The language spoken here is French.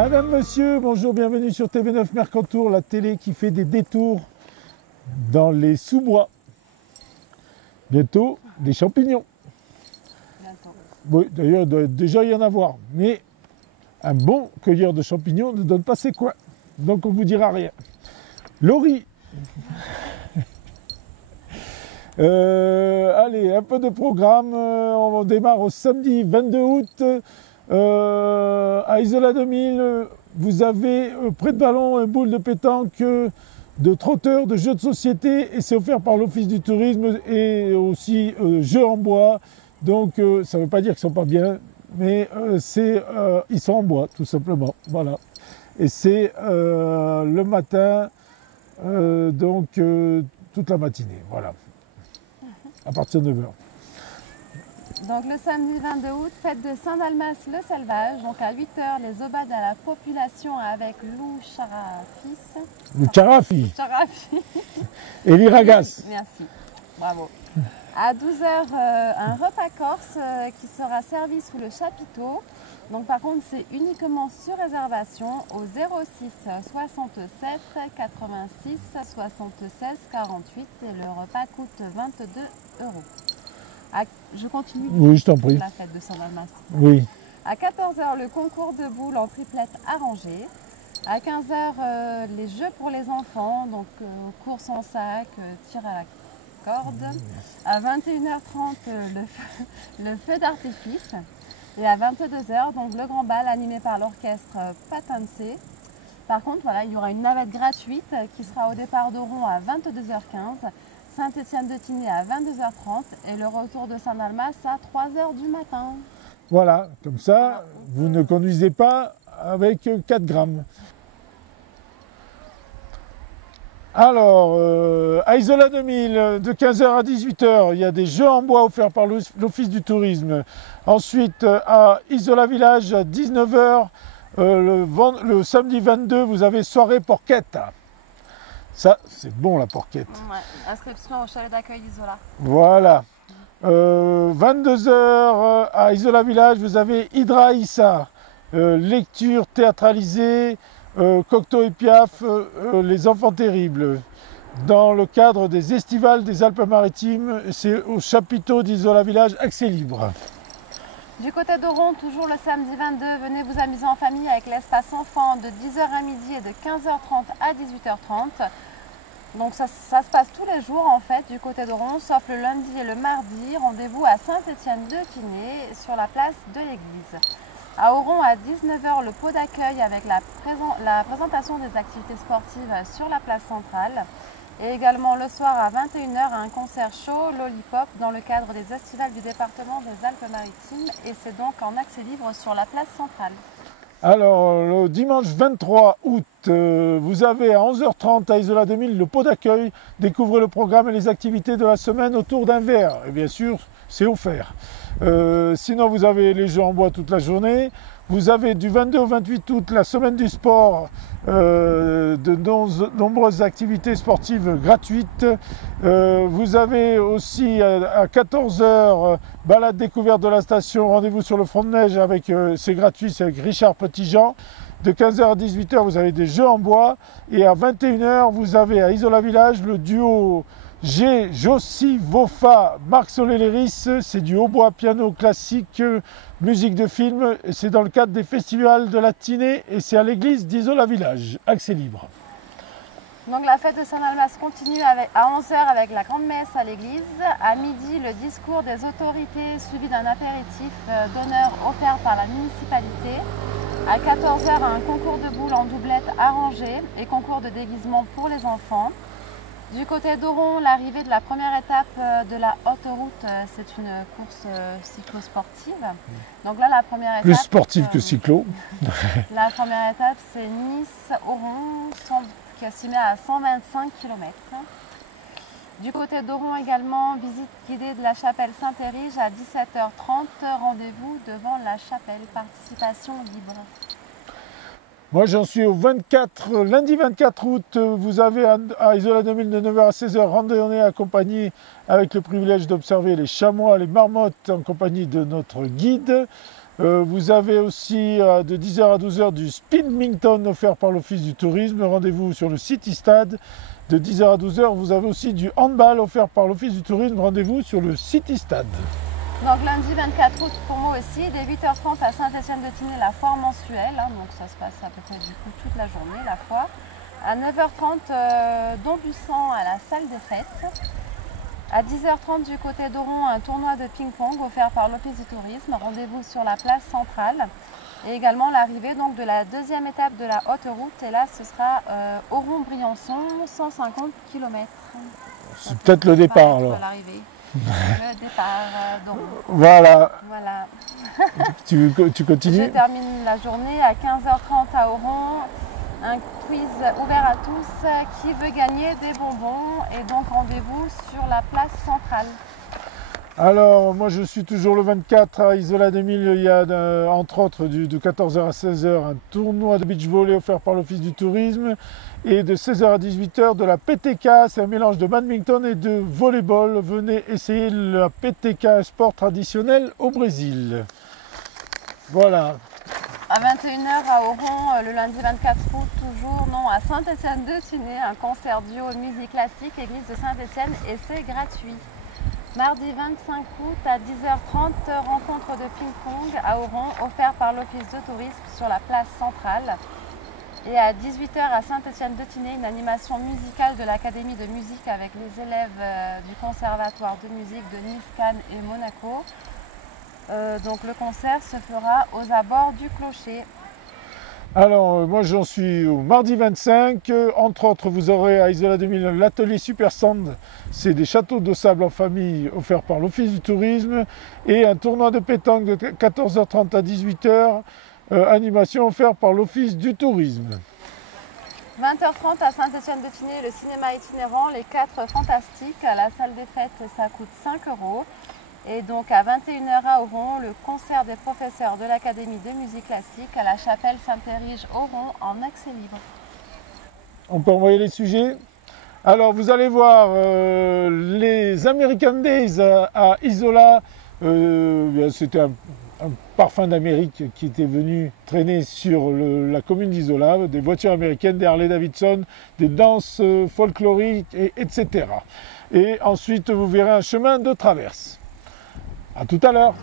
Madame, monsieur, bonjour, bienvenue sur TV9 Mercantour, la télé qui fait des détours dans les sous-bois. Bientôt, des champignons. Bientôt. Oui, d'ailleurs, il doit déjà y en avoir. Mais un bon cueilleur de champignons ne donne pas ses coins. Donc on ne vous dira rien. Laurie. Allez, un peu de programme. On démarre au samedi 22 août. À Isola 2000, vous avez près de ballon un boule de pétanque, de trotteurs, de jeux de société, et c'est offert par l'Office du tourisme, et aussi jeux en bois. Donc ça ne veut pas dire qu'ils ne sont pas bien, mais ils sont en bois tout simplement. Voilà. Et c'est le matin, toute la matinée. Voilà. À partir de 9h. Donc le samedi 22 août, fête de Saint-Dalmas le Selvage. Donc à 8h, les obades à la population avec Lou Charafis. Le Charafi. Charafi. Et l'Iragas. Merci. Bravo. À 12h, un repas corse qui sera servi sous le chapiteau. Donc par contre, c'est uniquement sur réservation au 06 67 86 76 48 et le repas coûte 22 €. Je continue. Oui, je t'en prie. La fête de Saint-Dalmas. Oui. À 14h, le concours de boules en triplette arrangé. À 15h, les jeux pour les enfants, donc course en sac, tir à la corde. À 21h30, le feu d'artifice. Et à 22h, donc le grand bal animé par l'orchestre Patanse. Par contre, voilà, il y aura une navette gratuite qui sera au départ d'Oron à 22h15. Saint-Étienne-de-Tinée à 22h30 et le retour de Saint-Dalmas à 3h du matin. Voilà, comme ça, vous ne conduisez pas avec 4 grammes. Alors, à Isola 2000, de 15h à 18h, il y a des jeux en bois offerts par l'Office du tourisme. Ensuite, à Isola Village, à 19h, le samedi 22, vous avez soirée porquette. Ça, c'est bon la porquette. Ouais, inscription au chalet d'accueil d'Isola. Voilà. 22h à Isola Village, vous avez Hydra Issa, lecture théâtralisée, Cocteau et Piaf, les enfants terribles. Dans le cadre des estivales des Alpes-Maritimes, c'est au chapiteau d'Isola Village, accès libre. Du côté d'Oron, toujours le samedi 22, venez vous amuser en famille avec l'espace enfant de 10h à midi et de 15h30 à 18h30. Donc ça se passe tous les jours en fait du côté d'Oron, sauf le lundi et le mardi. Rendez-vous à Saint-Étienne-de-Tinée sur la place de l'église. À Oron, à 19h, le pot d'accueil avec la présentation des activités sportives sur la place centrale. Et également le soir à 21h, un concert show Lollipop dans le cadre des estivales du département des Alpes-Maritimes. Et c'est donc en accès libre sur la place centrale. Alors, le dimanche 23 août, vous avez à 11h30 à Isola 2000 le pot d'accueil. Découvrez le programme et les activités de la semaine autour d'un verre. Et bien sûr, c'est offert. Sinon, vous avez les jeux en bois toute la journée. Vous avez du 22 au 28 août la semaine du sport, de nombreuses activités sportives gratuites. Vous avez aussi à 14h, balade découverte de la station, rendez-vous sur le front de neige, c'est gratuit, c'est avec Richard Petitjean. De 15h à 18h, vous avez des jeux en bois. Et à 21h, vous avez à Isola Village le duo Jossi Vofa, Marc Soler-Léris, c'est du hautbois piano classique, musique de film, c'est dans le cadre des festivals de la Tinée et c'est à l'église d'Isola Village, accès libre. Donc la fête de Saint-Dalmas continue à 11h avec la grande messe à l'église, à midi le discours des autorités suivi d'un apéritif d'honneur offert par la municipalité, à 14h un concours de boules en doublette arrangé et concours de déguisement pour les enfants. Du côté d'Oron, l'arrivée de la première étape de la haute route, c'est une course cyclo-sportive. Donc là, la première étape... Plus sportive que cyclo. La première étape, c'est Nice-Oron, qui est estimée à 125 km. Du côté d'Oron également, visite guidée de la chapelle Saint-Érige à 17h30. Rendez-vous devant la chapelle, participation libre. Moi, j'en suis au lundi 24 août. Vous avez à Isola 2000 de 9h à 16h, randonnée accompagnée avec le privilège d'observer les chamois, les marmottes en compagnie de notre guide. Vous avez aussi de 10h à 12h du Speedminton offert par l'Office du tourisme. Rendez-vous sur le City Stade. De 10h à 12h, vous avez aussi du handball offert par l'Office du tourisme. Rendez-vous sur le City Stade. Donc lundi 24 août pour moi aussi, dès 8h30 à Saint-Étienne-de-Tinée, la foire mensuelle. Donc ça se passe à peu près du coup toute la journée, la foire. À 9h30, don du sang à la salle des fêtes. À 10h30 du côté d'Oron, un tournoi de ping-pong offert par l'Office du tourisme. Rendez-vous sur la place centrale. Et également l'arrivée donc de la deuxième étape de la haute route. Et là, ce sera Oron-Briançon, 150 km. C'est peut-être le départ alors. L'arrivée. Le départ d'Oron. Voilà. Voilà. Tu continues? Je termine la journée à 15h30 à Oron. Un quiz ouvert à tous qui veut gagner des bonbons et donc rendez-vous sur la place centrale. Alors moi je suis toujours le 24 à Isola 2000, il y a entre autres de 14h à 16h un tournoi de beach volley offert par l'Office du tourisme et de 16h à 18h de la PTK, c'est un mélange de badminton et de volleyball. Venez essayer la PTK, sport traditionnel au Brésil. Voilà. À 21h à Oron, le lundi 24 août, toujours non, à Saint-Étienne-de-Tinée, un concert duo musique classique, église de Saint-Étienne, et c'est gratuit. Mardi 25 août à 10h30, rencontre de ping-pong à Oron, offert par l'Office de tourisme sur la place centrale. Et à 18h à Saint-Étienne-de-Tinée, une animation musicale de l'Académie de musique avec les élèves du Conservatoire de musique de Nice, Cannes et Monaco. Donc le concert se fera aux abords du clocher. Alors moi j'en suis au mardi 25, entre autres vous aurez à Isola 2000 l'atelier Super Sand, c'est des châteaux de sable en famille offerts par l'Office du tourisme et un tournoi de pétanque de 14h30 à 18h, animation offerte par l'Office du tourisme. 20h30 à Saint-Étienne-de-Tinée, le cinéma itinérant, les 4 fantastiques, à la salle des fêtes ça coûte 5 €. Et donc à 21h à Oron, le concert des professeurs de l'Académie de musique classique à la chapelle Saint-Érige Oron en accès libre. On peut envoyer les sujets. Alors vous allez voir les American Days à Isola. C'était un parfum d'Amérique qui était venu traîner sur la commune d'Isola, des voitures américaines, des Harley Davidson, des danses folkloriques, etc. Et ensuite vous verrez un chemin de traverse. À tout à l'heure.